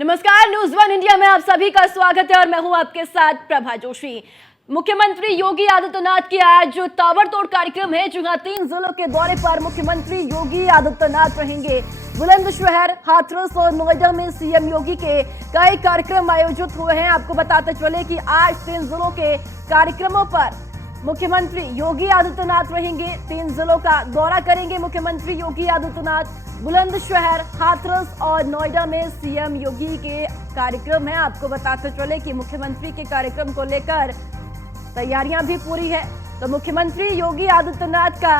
नमस्कार, news one India में आप सभी का स्वागत है और मैं हूं आपके साथ प्रभा जोशी। मुख्यमंत्री योगी आदित्यनाथ की आज जो ताबड़तोड़ कार्यक्रम है, जहां 3 जिलों के दौरे पर मुख्यमंत्री योगी आदित्यनाथ रहेंगे। बुलंदशहर, हाथरस और नोएडा में सीएम योगी के कई कार्यक्रम आयोजित हुए हैं। आपको बताते चले कि आज 3 जिलों के कार्यक्रमों पर मुख्यमंत्री योगी आदित्यनाथ रहेंगे। 3 जिलों का दौरा करेंगे मुख्यमंत्री योगी आदित्यनाथ। बुलंदशहर, हाथरस और नोएडा में सीएम योगी के कार्यक्रम है। आपको बताते चले कि मुख्यमंत्री के कार्यक्रम को लेकर तैयारियां भी पूरी है। तो मुख्यमंत्री योगी आदित्यनाथ का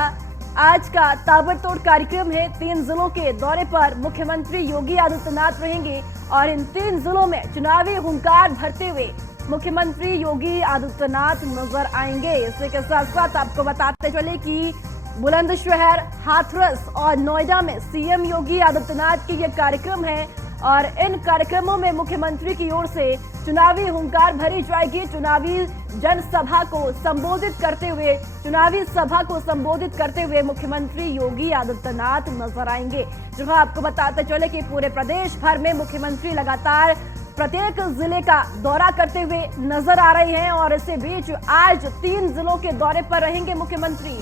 आज का ताबड़तोड़ कार्यक्रम है। 3 जिलों के दौरे पर मुख्यमंत्री योगी आदित्यनाथ रहेंगे और इन 3 जिलों में चुनावी हुंकार भरते हुए मुख्यमंत्री योगी आदित्यनाथ नजर आएंगे। इसी के साथ साथ आपको बताते चले कि बुलंदशहर, हाथरस और नोएडा में सीएम योगी आदित्यनाथ की ये कार्यक्रम है और इन कार्यक्रमों में मुख्यमंत्री की ओर से चुनावी हुंकार भरी जाएगी। चुनावी जनसभा को संबोधित करते हुए मुख्यमंत्री योगी आदित्यनाथ नजर आएंगे। जहां आपको बताते चले कि पूरे प्रदेश भर में मुख्यमंत्री लगातार प्रत्येक जिले का दौरा करते हुए नजर आ रहे हैं और इसी बीच आज 3 जिलों के दौरे पर रहेंगे मुख्यमंत्री।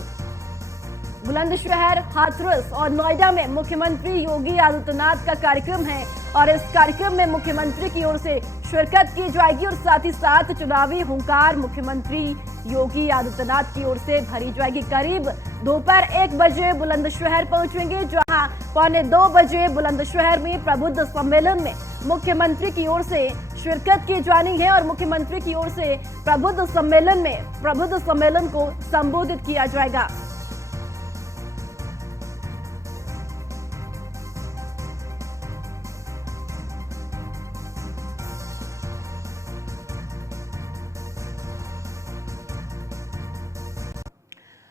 बुलंदशहर, हाथरस और नोएडा में मुख्यमंत्री योगी आदित्यनाथ का कार्यक्रम है और इस कार्यक्रम में मुख्यमंत्री की ओर से शिरकत की जाएगी और साथ ही साथ चुनावी हुंकार मुख्यमंत्री योगी आदित्यनाथ की ओर से भरी जाएगी। करीब दोपहर 1 बजे बुलंदशहर पहुंचेंगे, जहां 1:45 बजे बुलंदशहर में प्रबुद्ध सम्मेलन में मुख्यमंत्री की ओर से शिरकत की जानी है और मुख्यमंत्री की ओर से प्रबुद्ध सम्मेलन को संबोधित किया जाएगा।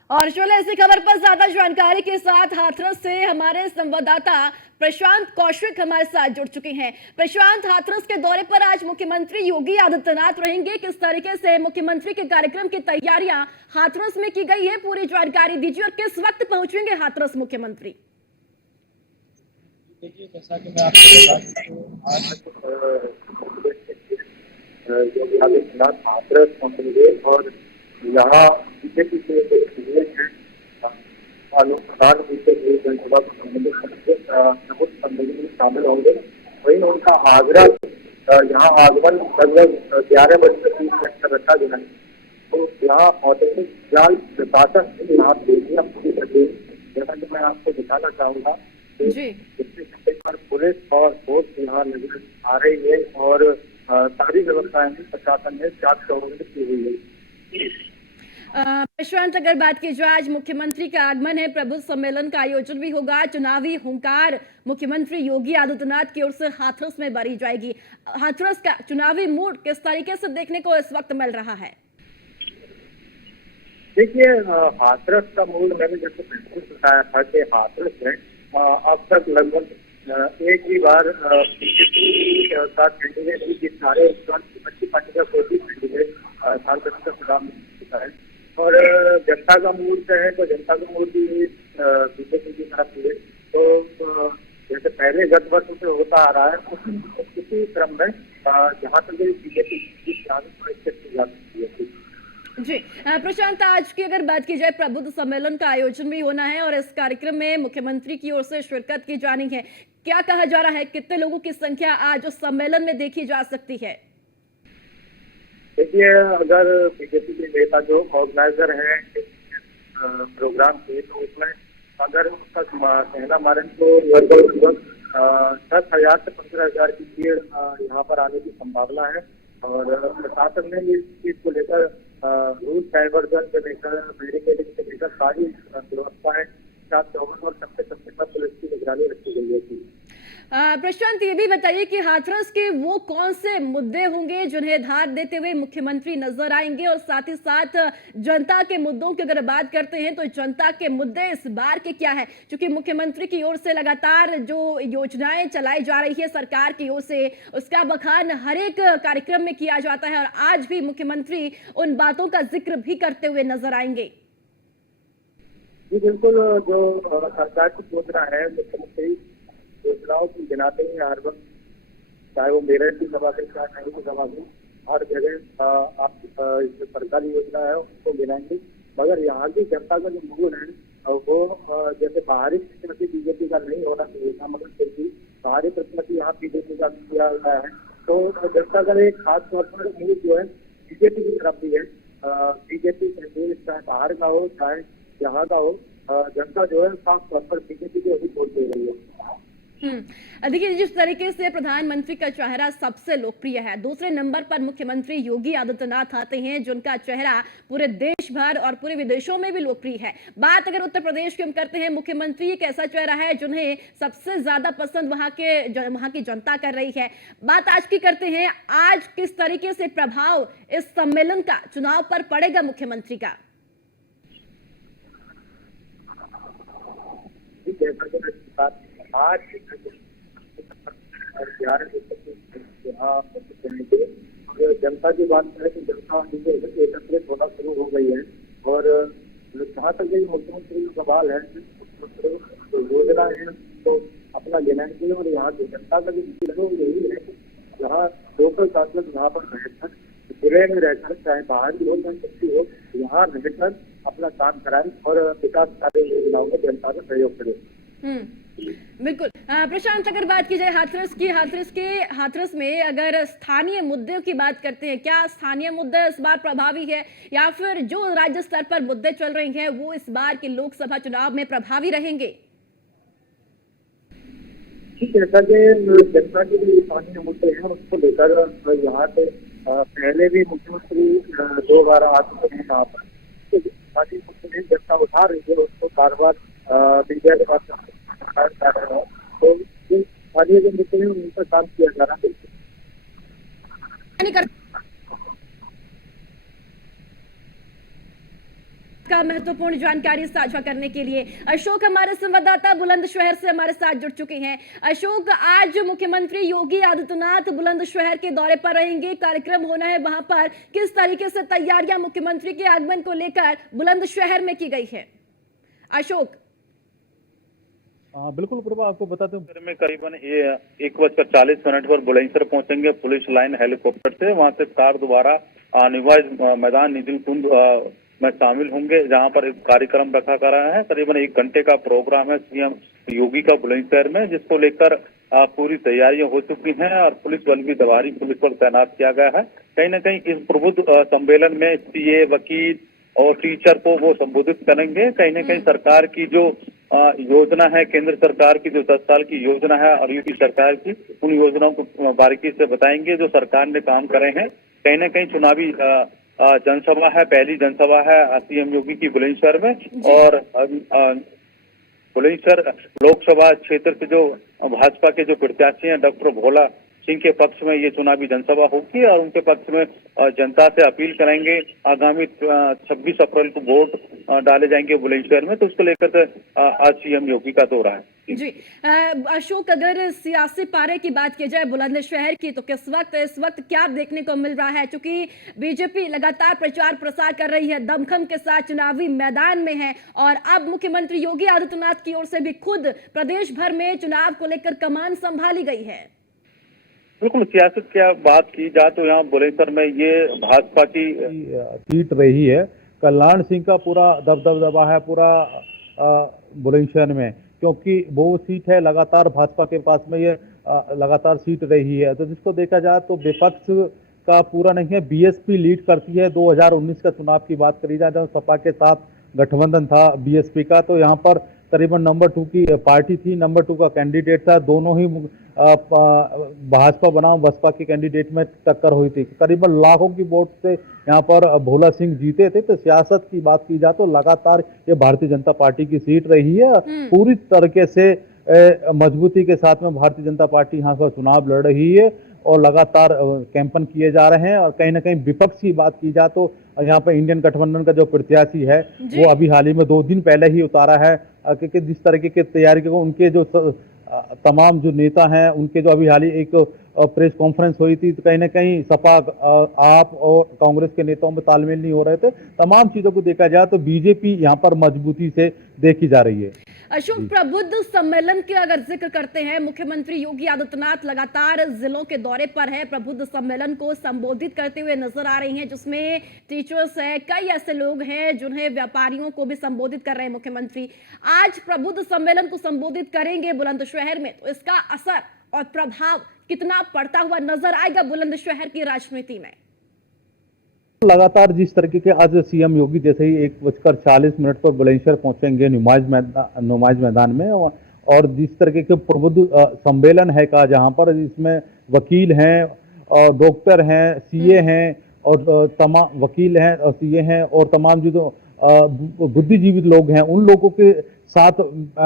और चलो इसी खबर पर ज्यादा जानकारी के साथ हाथरस से हमारे संवाददाता प्रशांत कौशिक हमारे साथ जुड़ चुके हैं। प्रशांत, हाथरस के दौरे पर आज मुख्यमंत्री योगी आदित्यनाथ रहेंगे। किस तरीके से मुख्यमंत्री के कार्यक्रम की तैयारियां हाथरस में की गई है, पूरी जानकारी दीजिए और किस वक्त पहुंचेंगे हाथरस मुख्यमंत्री? देखिए, जैसा कि मैं आपको बता दूं आज योगी आदित्यनाथ हाथरस पहुंचेंगे और यहाँ बीजेपी के जनसभा को प्रमुख सम्मेलन में शामिल होंगे। वहीं उनका आगरा यहाँ आगमन लगभग 11 बजे 30 मिनट का रखा गया है। तो यहाँ औद्योगिक जाल प्रशासन यहाँ देखिए पूरी प्रदेश, जैसा कि मैं आपको दिखाना चाहूंगा पर पुलिस और फोर्स यहाँ नजर आ रही है और सारी व्यवस्थाएं प्रशासन ने चाक चौबंदी की हुई है। प्रशांत, अगर बात की जाए, आज मुख्यमंत्री का आगमन है, प्रबुद्ध सम्मेलन का आयोजन भी होगा, चुनावी हुंकार मुख्यमंत्री योगी आदित्यनाथ की ओर से हाथरस में भरी जाएगी। हाथरस का चुनावी मूड किस तरीके से देखने को इस वक्त मिल रहा है? देखिए, हाथरस का मूड मैंने जैसे पहले बताया था कि हाथरस में अब तक लगभग एक ही बार कैंडिडेट सारे पार्टी का कोई भी कैंडिडेट सांसद का चुनाव नहीं होता है और जनता का मूड है तो जनता का मूड भी बीजेपी की तरफ है। तो जैसे पहले गत वर्ष से होता आ रहा है उसी क्रम में जहाँ तक बीजेपी की जा सकती है। जी प्रशांत, आज की अगर बात की जाए, प्रबुद्ध सम्मेलन का आयोजन भी होना है और इस कार्यक्रम में मुख्यमंत्री की ओर से शिरकत की जानी है। क्या कहा जा रहा है, कितने लोगों की संख्या आज उस सम्मेलन में देखी जा सकती है? देखिए, अगर बीजेपी के नेता जो ऑर्गेनाइजर हैं प्रोग्राम के, तो उसमें अगर उसका कहना माने तो लगभग 10,000 से 15,000 की भीड़ यहाँ पर आने की संभावना है और प्रशासन ने इस चीज को लेकर रूल डाइवर्जन से लेकर बैरिकेडिंग से लेकर सारी व्यवस्थाएं चाक चौबंद और सबसे पर पुलिस की निगरानी रखी गई है। प्रशांत, ये भी बताइए कि हाथरस के वो कौन से मुद्दे होंगे जिन्हें धार देते हुए मुख्यमंत्री नजर आएंगे और साथ ही साथ जनता के मुद्दों की अगर बात करते हैं तो जनता के मुद्दे इस बार के क्या है? क्योंकि मुख्यमंत्री की ओर से लगातार जो योजनाएं चलाई जा रही है सरकार की ओर से, उसका बखान हर एक कार्यक्रम में किया जाता है और आज भी मुख्यमंत्री उन बातों का जिक्र भी करते हुए नजर आएंगे। जी बिल्कुल, जो सरकार की योजना है, मुख्यमंत्री योजनाओं की गिनाते हैं हर वक्त चाहे वो मेरठ की सभा से, चाहे कहीं की सभा से, हर जगह आप जो सरकारी योजना है उसको गिनाएंगे। मगर यहाँ की जनता का जो मूड है वो जैसे बाहरी प्रतिनिधि बीजेपी का नहीं होना चाहिए था, मगर फिर भी बाहरी प्रतिनिधि यहाँ बीजेपी का किया गया है। तो जनता का एक खास तौर पर मूड जो है बीजेपी की तरफ भी है। बीजेपी कैंडिडेट चाहे बाहर का हो चाहे यहाँ का हो, जनता जो है साफ तौर पर बीजेपी को ही वोट दे रही है। देखिए, जिस तरीके से प्रधानमंत्री का चेहरा सबसे लोकप्रिय है, दूसरे नंबर पर मुख्यमंत्री योगी आदित्यनाथ आते हैं जिनका चेहरा पूरे देश भर और पूरे विदेशों में भी लोकप्रिय है। बात अगर उत्तर प्रदेश की हम करते हैं, मुख्यमंत्री एक ऐसा चेहरा है जिन्हें सबसे ज्यादा पसंद वहां की जनता कर रही है। बात आज की करते हैं, आज किस तरीके से प्रभाव इस सम्मेलन का चुनाव पर पड़ेगा मुख्यमंत्री का? आज जनता की बात करें तो जनता एकत्रित होना शुरू हो गई है। और जहाँ तक ये मुख्यमंत्री का सवाल है, योजना है तो अपना गिनाएंगे। और यहाँ की जनता का जो यही है कि यहाँ लोकल शासन यहाँ पर रहकर, जिले में रहकर, चाहे बाहरी हो चाहे छुट्टी हो, यहाँ रहकर अपना काम कराएं और विकास कार्य योजनाओं में जनता का सहयोग करें। बिल्कुल। प्रशांत, अगर बात की जाए हाथरस में अगर स्थानीय मुद्दों की बात करते हैं, क्या स्थानीय मुद्दे इस बार प्रभावी है या फिर जो राज्य स्तर पर मुद्दे चल रहे हैं वो इस बार के लोकसभा चुनाव में प्रभावी रहेंगे? जैसा कि जनता के जो स्थानीय मुद्दे हैं उसको लेकर यहाँ से पहले भी मुख्यमंत्री 2 बार आ चुके हैं यहाँ पर। तो स्थानीय मुद्दे जनता उठा रही है उसको बार बार मीडिया के माध्यम से कर रहे हैं। तो स्थानीय जो मुद्दे हैं उन पर काम किया जा रहा है। का महत्वपूर्ण जानकारी साझा करने के लिए अशोक हमारे संवाददाता बुलंदशहर से हमारे साथ जुड़ चुके हैं। अशोक, आज मुख्यमंत्री योगी आदित्यनाथ बुलंदशहर के दौरे पर रहेंगे, कार्यक्रम होना है वहां पर। किस तरीके से तैयारियां मुख्यमंत्री के आगमन को लेकर बुलंदशहर में की गई है? अशोक। बिल्कुल प्रभा, आपको बताते हूँ में करीबन 1:40 पर बुलंदशहर पहुंचेंगे पुलिस लाइन हेलीकॉप्टर से। वहां से कार द्वारा निवाज मैदान निधिल कुंड में शामिल होंगे, जहां पर एक कार्यक्रम रखा कर रहा है। करीबन 1 घंटे का प्रोग्राम है सीएम योगी का बुलंदशहर में, जिसको लेकर पूरी तैयारियां हो चुकी हैं और पुलिस बल भी दवारी पुलिस बल तैनात किया गया है। कहीं न कहीं इस प्रबुद्ध सम्मेलन में सीए, वकील और टीचर को वो संबोधित करेंगे। कहीं न कहीं सरकार की जो योजना है, केंद्र सरकार की जो 10 साल की योजना है और यूपी सरकार की, उन योजनाओं को बारीकी से बताएंगे जो सरकार ने काम करे हैं। कहीं न कहीं चुनावी जनसभा है, पहली जनसभा है सीएम योगी की बुलंदशहर में। और बुलंदशहर लोकसभा क्षेत्र से जो भाजपा के जो प्रत्याशी हैं डॉक्टर भोला सिंह के पक्ष में ये चुनावी जनसभा होगी और उनके पक्ष में जनता से अपील करेंगे। आगामी 26 अप्रैल को वोट डाले जाएंगे बुलंदशहर में, तो उसको लेकर आज सीएम योगी का दौरा है। जी अशोक, अगर सियासी पारे की बात की जाए बुलंदशहर की, तो इस वक्त क्या देखने को मिल रहा है? क्योंकि बीजेपी लगातार प्रचार प्रसार कर रही है, दमखम के साथ चुनावी मैदान में है और अब मुख्यमंत्री योगी आदित्यनाथ की ओर से भी खुद प्रदेश भर में चुनाव को लेकर कमान संभाली गई है। बिल्कुल, सियासत की बात की जाए तो यहाँ बुलंदशहर में ये भाजपा की सीट रही है। कल्याण सिंह का पूरा दबदबा है पूरा बुलंदशहर में, क्योंकि वो सीट है लगातार भाजपा के पास में, ये लगातार सीट रही है। तो जिसको देखा जाए तो विपक्ष का पूरा नहीं है, बीएसपी लीड करती है। 2019 का चुनाव की बात करी जाए जब सपा के साथ गठबंधन था बीएसपी का, तो यहाँ पर करीबन नंबर 2 की पार्टी थी, नंबर 2 का कैंडिडेट था। दोनों ही भाजपा बनाम बसपा के कैंडिडेट में टक्कर हुई थी। करीबन लाखों की वोट से यहाँ पर भोला सिंह जीते थे। तो सियासत की बात की जाए तो लगातार ये भारतीय जनता पार्टी की सीट रही है। पूरी तरीके से मजबूती के साथ में भारतीय जनता पार्टी यहाँ पर चुनाव लड़ रही है और लगातार कैंपेन किए जा रहे हैं। और कहीं ना कहीं विपक्ष की बात की जाए तो यहाँ पर इंडियन गठबंधन का जो प्रत्याशी है वो अभी हाल ही में 2 दिन पहले ही उतारा है, क्योंकि जिस तरीके की तैयारी को उनके जो तमाम जो नेता हैं उनके जो अभी हाल ही एक प्रेस कॉन्फ्रेंस हुई थी, तो कहीं ना कहीं सपा आप और कांग्रेस के नेताओं में तालमेल नहीं हो रहे थे। तमाम चीजों को देखा जाए तो बीजेपी यहाँ पर मजबूती से देखी जा रही है। अशोक, प्रबुद्ध सम्मेलन के अगर जिक्र करते हैं, मुख्यमंत्री योगी आदित्यनाथ लगातार जिलों के दौरे पर है, प्रबुद्ध सम्मेलन को संबोधित करते हुए नजर आ रही हैं, जिसमें टीचर्स है, कई ऐसे लोग हैं जिन्हें व्यापारियों को भी संबोधित कर रहे हैं मुख्यमंत्री। आज प्रबुद्ध सम्मेलन को संबोधित करेंगे बुलंदशहर में, तो इसका असर और प्रभाव कितना पड़ता हुआ नजर आएगा बुलंदशहर की राजनीति में? लगातार जिस तरीके के आज सीएम योगी जैसे ही 1:40 पर बुलंदशहर पहुंचेंगे नुमाइश मैदान में, और जिस तरीके के प्रबुद्ध सम्मेलन है का जहां पर इसमें वकील हैं और डॉक्टर हैं, सीए हैं और तमाम वकील हैं और सीए हैं और तमाम जो बुद्धिजीवी लोग हैं, उन लोगों के साथ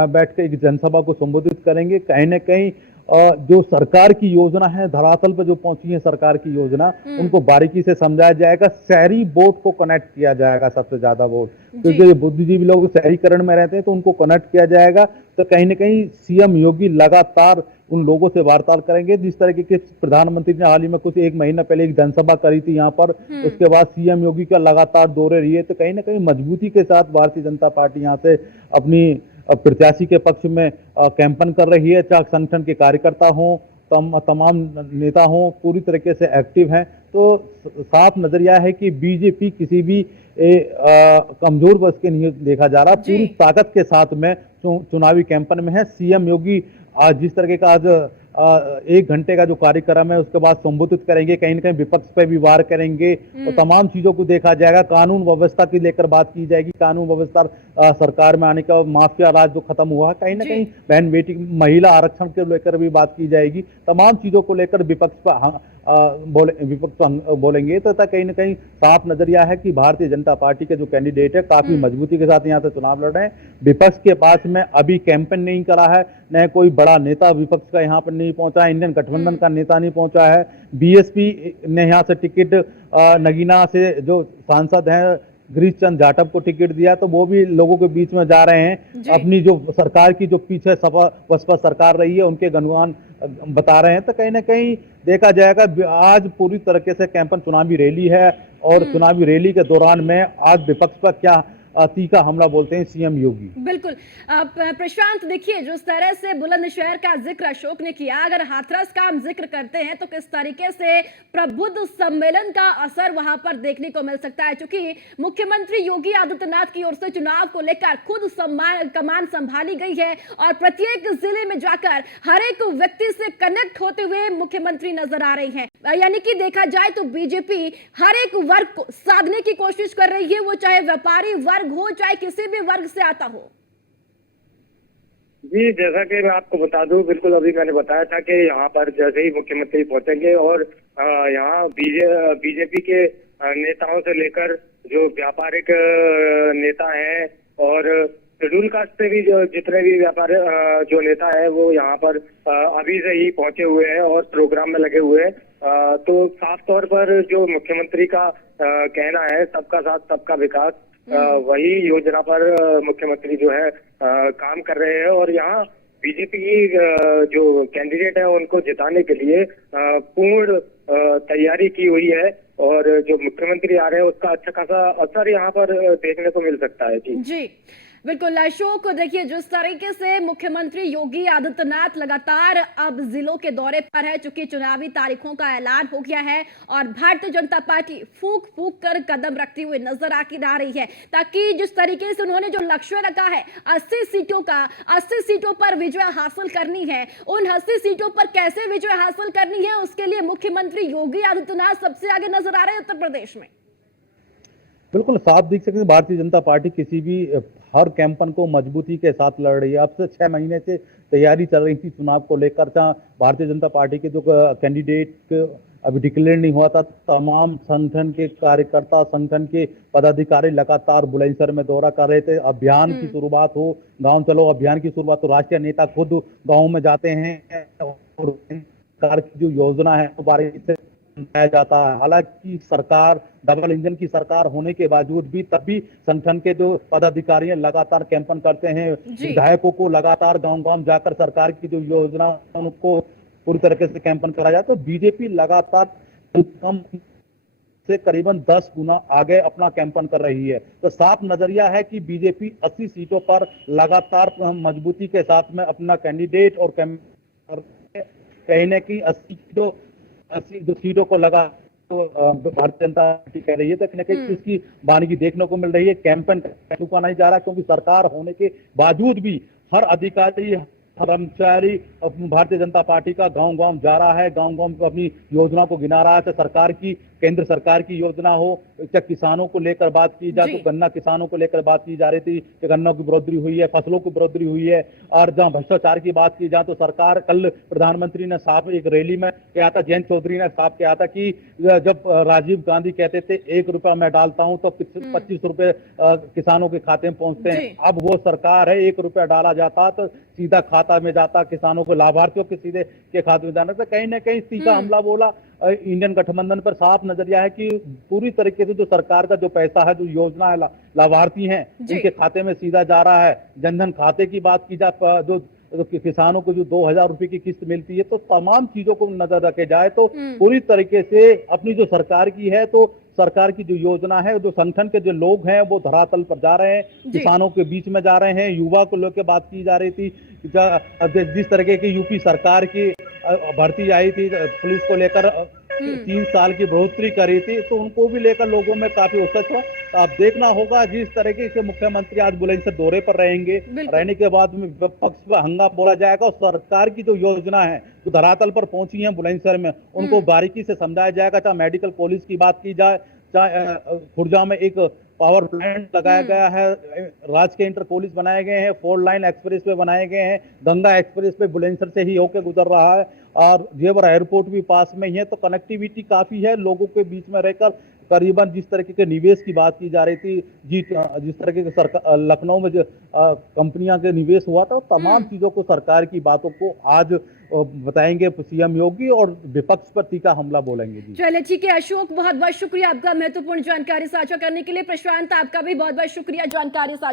बैठ के एक जनसभा को संबोधित करेंगे। कहीं ना कहीं जो सरकार की योजना है, धरातल पर जो पहुंची है सरकार की योजना, उनको बारीकी से समझाया जाएगा। शहरी वोट को कनेक्ट किया जाएगा, सबसे ज्यादा वोट, क्योंकि बुद्धिजीवी लोग शहरीकरण में रहते हैं तो उनको कनेक्ट किया जाएगा। तो कहीं ना कहीं सीएम योगी लगातार उन लोगों से वार्तालाप करेंगे। जिस तरीके के प्रधानमंत्री ने हाल ही में कुछ 1 महीना पहले एक जनसभा करी थी यहाँ पर, उसके बाद सीएम योगी का लगातार दौरे रही, तो कहीं ना कहीं मजबूती के साथ भारतीय जनता पार्टी यहाँ से अपनी प्रत्याशी के पक्ष में कैंपेन कर रही है। चाहे संगठन के कार्यकर्ता हों, तमाम नेता हों, पूरी तरीके से एक्टिव हैं। तो साफ नजरिया है कि बीजेपी किसी भी कमजोर वर्ग के नहीं देखा जा रहा, पूरी ताकत के साथ में चुनावी कैंपेन में है। सीएम योगी आज जिस तरीके का आज 1 घंटे का जो कार्यक्रम है उसके बाद संबोधित करेंगे, कहीं ना कहीं विपक्ष पे भी वार करेंगे और तमाम चीजों को देखा जाएगा। कानून व्यवस्था की लेकर बात की जाएगी, कानून व्यवस्था सरकार में आने का माफिया राज जो खत्म हुआ है, कहीं ना कहीं बहन बेटी महिला आरक्षण के लेकर भी बात की जाएगी। तमाम चीजों को लेकर विपक्ष पर बोलेंगे। तो कहीं ना कहीं साफ नजरिया है कि भारतीय जनता पार्टी के जो कैंडिडेट है काफी मजबूती के साथ यहाँ से चुनाव लड़ रहे हैं। विपक्ष के पास में अभी कैंपेन नहीं करा है, न कोई बड़ा नेता विपक्ष का यहाँ पर नहीं पहुंचा है, इंडियन गठबंधन का नेता नहीं पहुंचा है। बीएसपी ने यहाँ से टिकट नगीना से जो सांसद हैं गिरीश चंद जाटव को टिकट दिया, तो वो भी लोगों के बीच में जा रहे हैं, अपनी जो सरकार की जो पीछे बसपा सरकार रही है उनके गुणगान बता रहे हैं। तो कहीं ना कहीं देखा जाएगा, आज पूरी तरीके से कैंपेन चुनावी रैली है और चुनावी रैली के दौरान में आज विपक्ष पर क्या तीखा हमला बोलते हैं सीएम योगी। बिल्कुल प्रशांत, देखिए जिस तरह से बुलंदशहर का जिक्र अशोक ने किया, अगर हाथरस का हम जिक्र करते हैं तो किस तरीके से प्रबुद्ध सम्मेलन का असर वहां पर देखने को मिल सकता है, क्योंकि मुख्यमंत्री योगी आदित्यनाथ की ओर से चुनाव को लेकर खुद कमान संभाली गई है और प्रत्येक जिले में जाकर हर एक व्यक्ति से कनेक्ट होते हुए मुख्यमंत्री नजर आ रही है। यानी कि देखा जाए तो बीजेपी हर एक वर्ग को साधने की कोशिश कर रही है, वो चाहे व्यापारी वर्ग हो, चाहे किसी भी वर्ग से आता हो। जी, जैसा कि मैं आपको बता दूं, बिल्कुल अभी मैंने बताया था कि यहाँ पर जैसे ही मुख्यमंत्री पहुंचेंगे और यहाँ बीजेपी के नेताओं से लेकर जो व्यापारिक नेता हैं और शेड्यूल कास्ट से भी जो जितने भी व्यापारी जो नेता है वो यहाँ पर अभी से ही पहुंचे हुए हैं और प्रोग्राम में लगे हुए हैं। तो साफ तौर पर जो मुख्यमंत्री का कहना है सबका साथ सबका विकास, वही योजना पर मुख्यमंत्री जो है काम कर रहे हैं और यहाँ बीजेपी की जो कैंडिडेट है उनको जिताने के लिए पूर्ण तैयारी की हुई है और जो मुख्यमंत्री आ रहे हैं उसका अच्छा खासा असर यहाँ पर देखने को मिल सकता है। जी बिल्कुल अशोक, देखिए जिस तरीके से मुख्यमंत्री योगी आदित्यनाथ लगातार अब जिलों के दौरे पर है, चूंकि चुनावी तारीखों का ऐलान हो गया है और भारतीय जनता पार्टी फूक कर कदम रखती हुई नजर आ रही है, ताकि जिस तरीके से उन्होंने जो लक्ष्य रखा है 80 सीटों का, 80 सीटों पर विजय हासिल करनी है, उन 80 सीटों पर कैसे विजय हासिल करनी है उसके लिए मुख्यमंत्री योगी आदित्यनाथ सबसे आगे नजर आ रहे हैं उत्तर प्रदेश में। बिल्कुल साफ देख सकते हैं, भारतीय जनता पार्टी किसी भी हर कैंपेन को मजबूती के साथ लड़ रही है। अब से 6 महीने से तैयारी चल रही थी चुनाव को लेकर। भारतीय जनता पार्टी के जो कैंडिडेट अभी डिक्लेयर नहीं हुआ था, तमाम संगठन के कार्यकर्ता, संगठन के पदाधिकारी लगातार बुलंदशहर में दौरा कर रहे थे। अभियान की शुरुआत हो, गांव चलो अभियान की शुरुआत, तो राष्ट्रीय नेता खुद गाँव में जाते हैं और सरकार की जो योजना है बारीकी से बनाया जाता है। हालांकि सरकार डबल इंजन की सरकार होने के बावजूद भी तब भी संगठन के जो पदाधिकारी हैं लगातार कैंपेन करते हैं, विधायकों को लगातार गांव-गांव जाकर सरकार की जो योजना उनको पूरी तरीके से कैंपेन करा जाए। तो बीजेपी लगातार कम से करीबन 10 गुना आगे अपना कैंपन कर रही है। तो साफ नजरिया है कि बीजेपी 80 सीटों पर लगातार मजबूती के साथ में अपना कैंडिडेट और कहीं न कहीं 80 सीटों को लगा तो भारतीय जनता पार्टी कह रही है, तो कहीं न कहीं इसकी वानगी देखने को मिल रही है। कैंपेन रुका नहीं जा रहा क्योंकि सरकार होने के बावजूद भी हर अधिकारी कर्मचारी भारतीय जनता पार्टी का गांव-गांव जा रहा है, गांव-गांव को अपनी योजना को गिना रहा है। तो सरकार की, केंद्र सरकार की योजना हो, चाहे किसानों को लेकर बात की जाए तो गन्ना किसानों को लेकर बात की जा रही थी कि गन्ना की बढ़ोतरी हुई है, फसलों की बढ़ोतरी हुई है। और जहां भ्रष्टाचार की बात की जाए तो सरकार, कल प्रधानमंत्री ने साफ एक रैली में कहा था, जयंत चौधरी ने साफ कहा था कि जब राजीव गांधी कहते थे 1 रुपया मैं डालता हूं तो 25 रुपए किसानों के खाते में पहुंचते हैं। अब वो सरकार है, 1 रुपया डाला जाता तो सीधा खाता में जाता, किसानों को, लाभार्थियों के सीधे के खाते में जाना। तो कहीं ना कहीं सीधा हमला बोला इंडियन गठबंधन पर साफ नजरिया है कि पूरी तरीके से जो सरकार का जो पैसा है, जो योजना है, लाभार्थी हैं उनके खाते में सीधा जा रहा है। जनधन खाते की बात की जाए, जो किसानों को जो 2000 रुपए की किस्त मिलती है, तो तमाम चीजों को नजर रखे जाए तो पूरी तरीके से अपनी जो सरकार की है, तो सरकार की जो योजना है, जो संगठन के जो लोग हैं वो धरातल पर जा रहे हैं, किसानों के बीच में जा रहे हैं। युवा को लेकर बात की जा रही थी, जिस तरीके की यूपी सरकार की भर्ती आई थी पुलिस को लेकर, 3 साल की बढ़ोतरी करी थी, तो उनको भी लेकर लोगों में काफी उत्साह था। तो अब देखना होगा, जिस तरीके से मुख्यमंत्री आज बुलंदशहर दौरे पर रहेंगे, रहने के बाद में विपक्ष का हंगामा बोला जाएगा और सरकार की जो योजना है जो धरातल पर पहुंची है बुलंदशहर में, उनको बारीकी से समझाया जाएगा। चाहे मेडिकल कॉलेज की बात की जाए, चाहे खुर्जा में एक पावर प्लांट लगाया गया है, राजकीय इंटर कॉलेज बनाए गए हैं, 4 लाइन एक्सप्रेस वे बनाए गए हैं, गंगा एक्सप्रेस वे बुलंदशहर से ही होकर गुजर रहा है और जेवर एयरपोर्ट भी पास में ही है। तो कनेक्टिविटी काफी है लोगों के बीच में रहकर। करीबन जिस तरीके के निवेश की बात की जा रही थी, जिस तरीके के सरकार लखनऊ में जो कंपनियां के निवेश हुआ था, तमाम चीजों को, सरकार की बातों को आज बताएंगे सीएम योगी और विपक्ष पर तीखा हमला बोलेंगे। जी चलिए ठीक है अशोक, बहुत बहुत शुक्रिया आपका महत्वपूर्ण जानकारी साझा करने के लिए। प्रशांत, आपका भी बहुत बहुत शुक्रिया जानकारी साझा